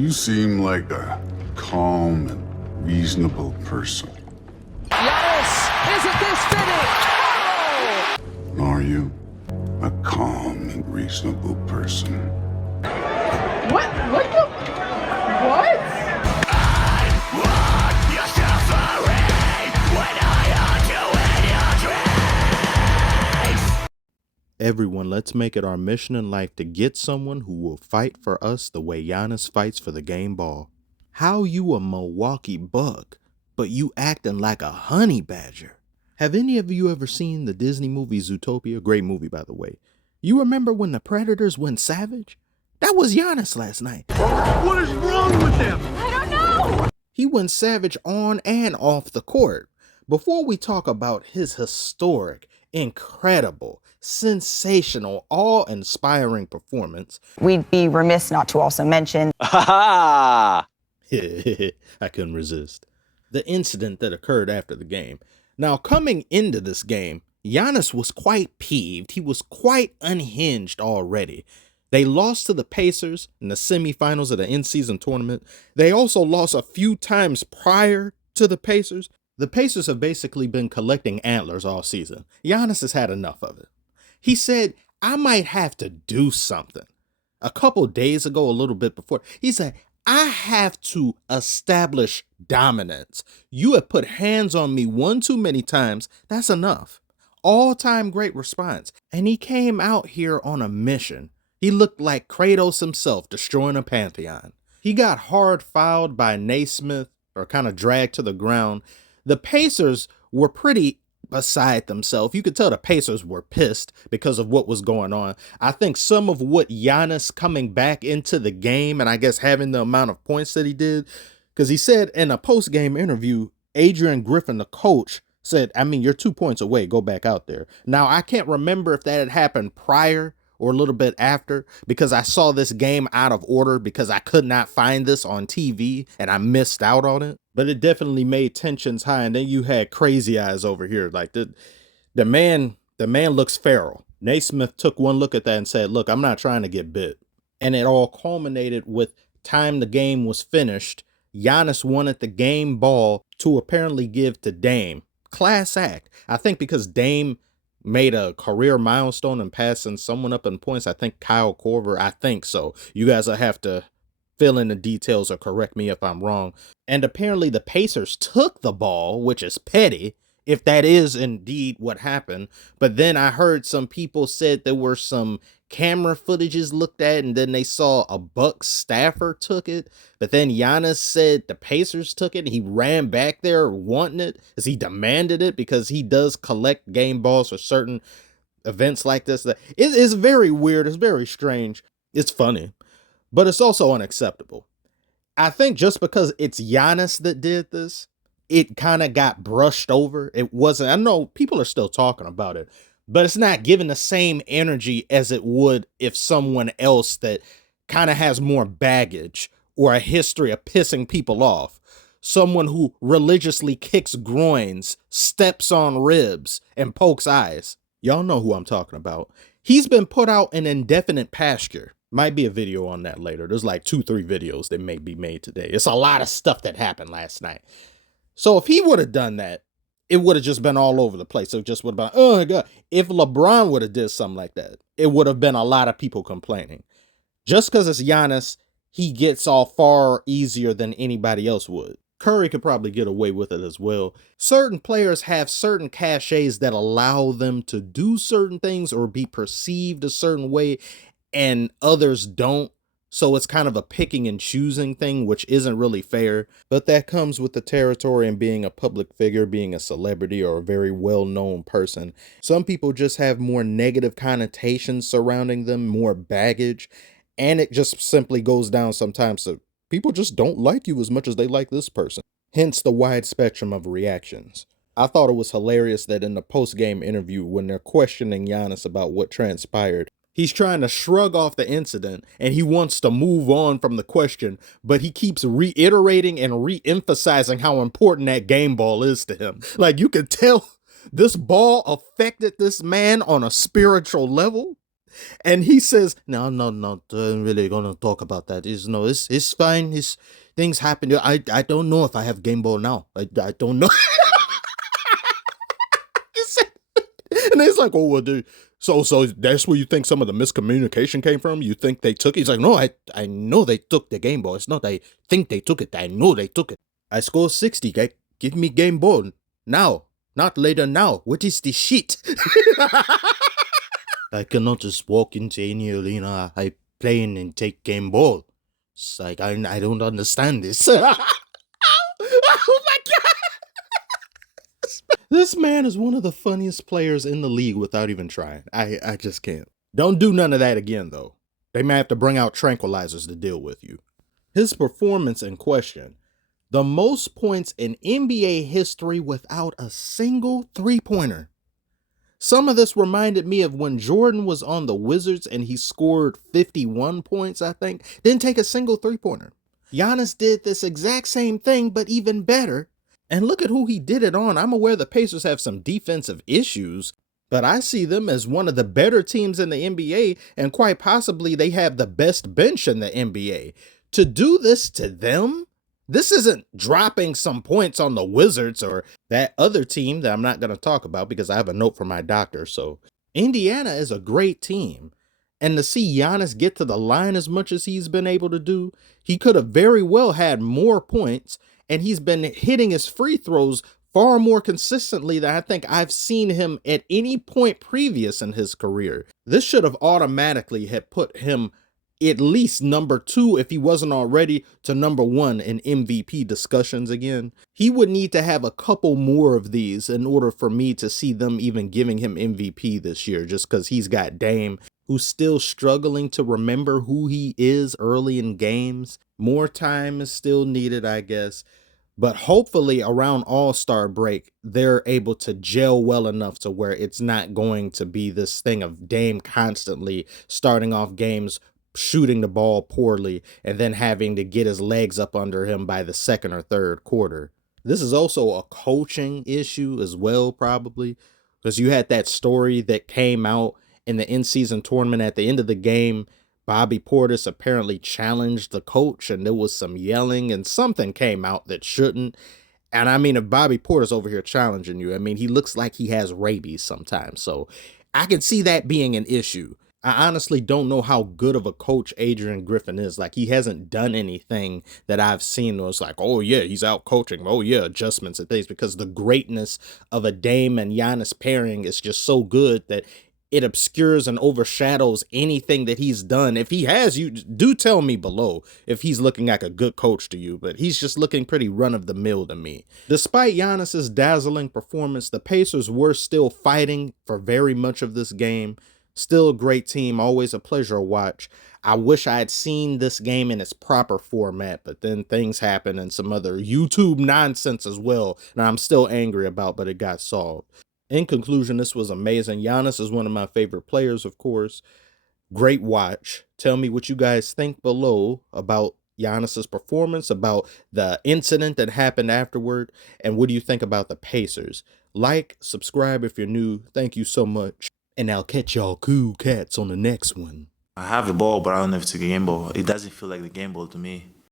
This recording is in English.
You seem like a calm and reasonable person. Giannis, isn't this finished? Oh! Are you a calm and reasonable person? What? What the? What? Everyone, let's make it our mission in life to get someone who will fight for us the way Giannis fights for the game ball. How you a Milwaukee Buck, but you acting like a honey badger? Have any of you ever seen the Disney movie Zootopia? Great movie, by the way. You remember when the Predators went savage? That was Giannis last night. What is wrong with them? I don't know. He went savage on and off the court. Before we talk about his historic, incredible, sensational, awe-inspiring performance. We'd be remiss not to also mention I couldn't resist. The incident that occurred after the game. Now, coming into this game, Giannis was quite peeved. He was quite unhinged already. They lost to the Pacers in the semifinals of the in-season tournament. They also lost a few times prior to the Pacers. The Pacers have basically been collecting antlers all season. Giannis has had enough of it. He said, I might have to do something. A couple days ago, a little bit before, he said, I have to establish dominance. You have put hands on me one too many times. That's enough. All-time great response. And he came out here on a mission. He looked like Kratos himself destroying a pantheon. He got hard fouled by Naismith, or kind of dragged to the ground. The Pacers were pretty beside themselves. You could tell the Pacers were pissed because of what was going on. I think some of what Giannis coming back into the game and I guess having the amount of points that he did, because he said in a post-game interview, Adrian Griffin, the coach, said, I mean, you're 2 points away. Go back out there. Now, I can't remember if that had happened prior or a little bit after, because I saw this game out of order because I could not find this on TV and I missed out on it. But it definitely made tensions high. And then you had Crazy Eyes over here. Like the man looks feral. Naismith took one look at that and said, look, I'm not trying to get bit. And it all culminated with time the game was finished. Giannis wanted the game ball to apparently give to Dame. Class act. I think because Dame made a career milestone in passing someone up in points. I think Kyle Korver. I think so. You guys will have to fill in the details or correct me if I'm wrong. And apparently the Pacers took the ball, which is petty, if that is indeed what happened. But then I heard some people said there were some camera footages looked at, and then they saw a Bucks staffer took it. But then Giannis said the Pacers took it. And he ran back there wanting it as he demanded it because he does collect game balls for certain events like this. It is very weird. It's very strange. It's funny, but it's also unacceptable. I think just because it's Giannis that did this, it kind of got brushed over. It wasn't, I know people are still talking about it, but it's not given the same energy as it would if someone else that kind of has more baggage or a history of pissing people off, someone who religiously kicks groins, steps on ribs, and pokes eyes. Y'all know who I'm talking about. He's been put out in indefinite pasture. Might be a video on that later. There's like 2-3 videos that may be made today. It's a lot of stuff that happened last night. So if he would have done that, it would have just been all over the place. It just would have been, oh my God. If LeBron would have did something like that, it would have been a lot of people complaining. Just because it's Giannis, he gets off far easier than anybody else would. Curry could probably get away with it as well. Certain players have certain cachets that allow them to do certain things or be perceived a certain way, and others don't. So it's kind of a picking and choosing thing, which isn't really fair. But that comes with the territory and being a public figure, being a celebrity or a very well-known person. Some people just have more negative connotations surrounding them, more baggage. And it just simply goes down sometimes so people just don't like you as much as they like this person. Hence the wide spectrum of reactions. I thought it was hilarious that in the post-game interview, when they're questioning Giannis about what transpired, he's trying to shrug off the incident and he wants to move on from the question, but he keeps reiterating and re-emphasizing how important that game ball is to him. Like, you could tell this ball affected this man on a spiritual level. And he says, no, I'm really gonna talk about that. It's fine. Things happen. I don't know if I have game ball now. I don't know. He said, and it's like, oh, well, dude. So that's where you think some of the miscommunication came from? You think they took it? He's like, no, I know they took the game ball. It's not I think they took it. I know they took it. I scored 60. Give me game ball now, not later now. What is this shit? I cannot just walk into any arena I play in and take game ball. It's like, I don't understand this. Oh my God. This man is one of the funniest players in the league without even trying. I just can't. Don't do none of that again, though. They may have to bring out tranquilizers to deal with you. His performance in question, the most points in NBA history without a single three-pointer. Some of this reminded me of when Jordan was on the Wizards and he scored 51 points, I think. Didn't take a single three-pointer. Giannis did this exact same thing, but even better. And look at who he did it on. I'm aware the Pacers have some defensive issues, but I see them as one of the better teams in the NBA, and quite possibly they have the best bench in the NBA. To do this to them? This isn't dropping some points on the Wizards or that other team that I'm not going to talk about because I have a note from my doctor. So Indiana is a great team. And to see Giannis get to the line as much as he's been able to do, he could have very well had more points, and he's been hitting his free throws far more consistently than I think I've seen him at any point previous in his career. This should have automatically had put him at least number 2, if he wasn't already, to number 1 in MVP discussions again. He would need to have a couple more of these in order for me to see them even giving him MVP this year, just because he's got Dame, who's still struggling to remember who he is early in games. More time is still needed, I guess. But hopefully around All-Star break, they're able to gel well enough to where it's not going to be this thing of Dame constantly starting off games shooting the ball poorly and then having to get his legs up under him by the second or third quarter. This is also a coaching issue as well, probably, because you had that story that came out in the in-season tournament at the end of the game. Bobby Portis apparently challenged the coach and there was some yelling and something came out that shouldn't. And I mean, if Bobby Portis over here challenging you, I mean, he looks like he has rabies sometimes. So I can see that being an issue. I honestly don't know how good of a coach Adrian Griffin is. Like, he hasn't done anything that I've seen where it's like, oh yeah, he's out coaching. Oh yeah, adjustments and things, because the greatness of a Dame and Giannis pairing is just so good that it obscures and overshadows anything that he's done. If he has, you do tell me below if he's looking like a good coach to you, but he's just looking pretty run-of-the-mill to me. Despite Giannis's dazzling performance, the Pacers were still fighting for very much of this game. Still a great team, always a pleasure to watch. I wish I had seen this game in its proper format, but then things happened and some other YouTube nonsense as well that I'm still angry about, but it got solved. In conclusion, this was amazing. Giannis is one of my favorite players, of course. Great watch. Tell me what you guys think below about Giannis's performance, about the incident that happened afterward, and what do you think about the Pacers? Like, subscribe if you're new. Thank you so much. And I'll catch y'all cool cats on the next one. I have the ball, but I don't know if it's a game ball. It doesn't feel like the game ball to me.